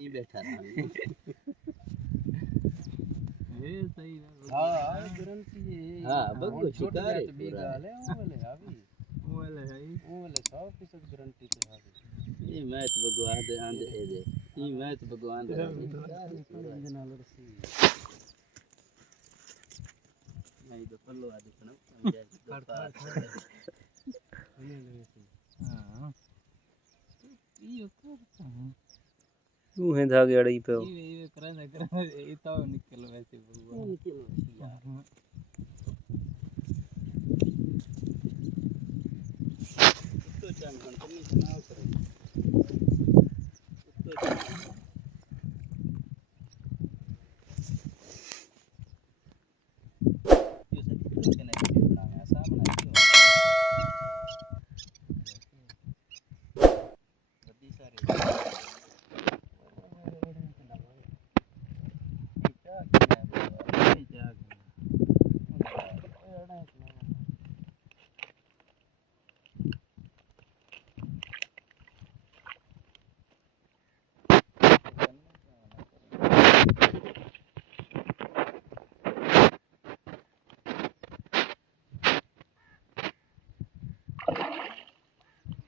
ये बैठा था ये सही है। हां गारंटी है। हां बग्गो शिकार है पूरा ओले है 100% गारंटी पे है ये मैच बग्गो आंदे आंदे ए दे ये मैच बग्गो आंदे नहीं तो पल्लो आ दिखना हां ये करता हूं तू है धागे अड़ी पे ये करा ये तो निकल वैसे बग्गो निकल यार तो चांद कंपनी सुनाओ करे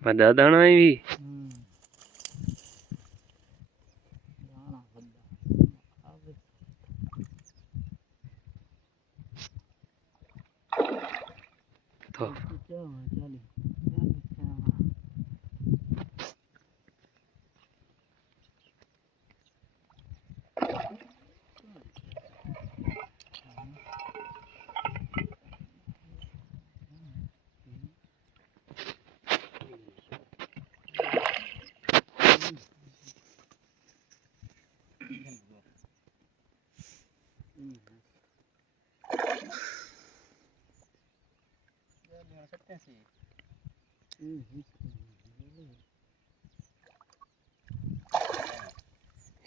बड़ा दाना है भी तो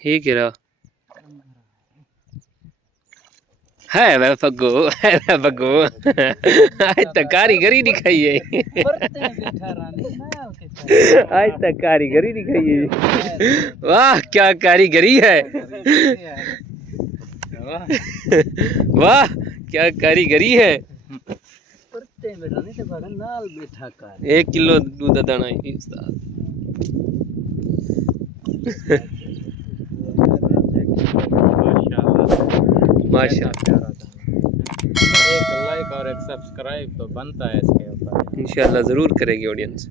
ये गिरा है वह बग्गो आज तक कारीगरी दिखाई है आज तक कारीगरी दिखाई है वाह क्या कारीगरी है वाह क्या कारीगरी है 1 किलो दूध दाना है उस्ताद माशाल्लाह एक लाइक और एक सब्सक्राइब तो बनता है इसके ऊपर इंशाल्लाह जरूर करेगी ऑडियंस।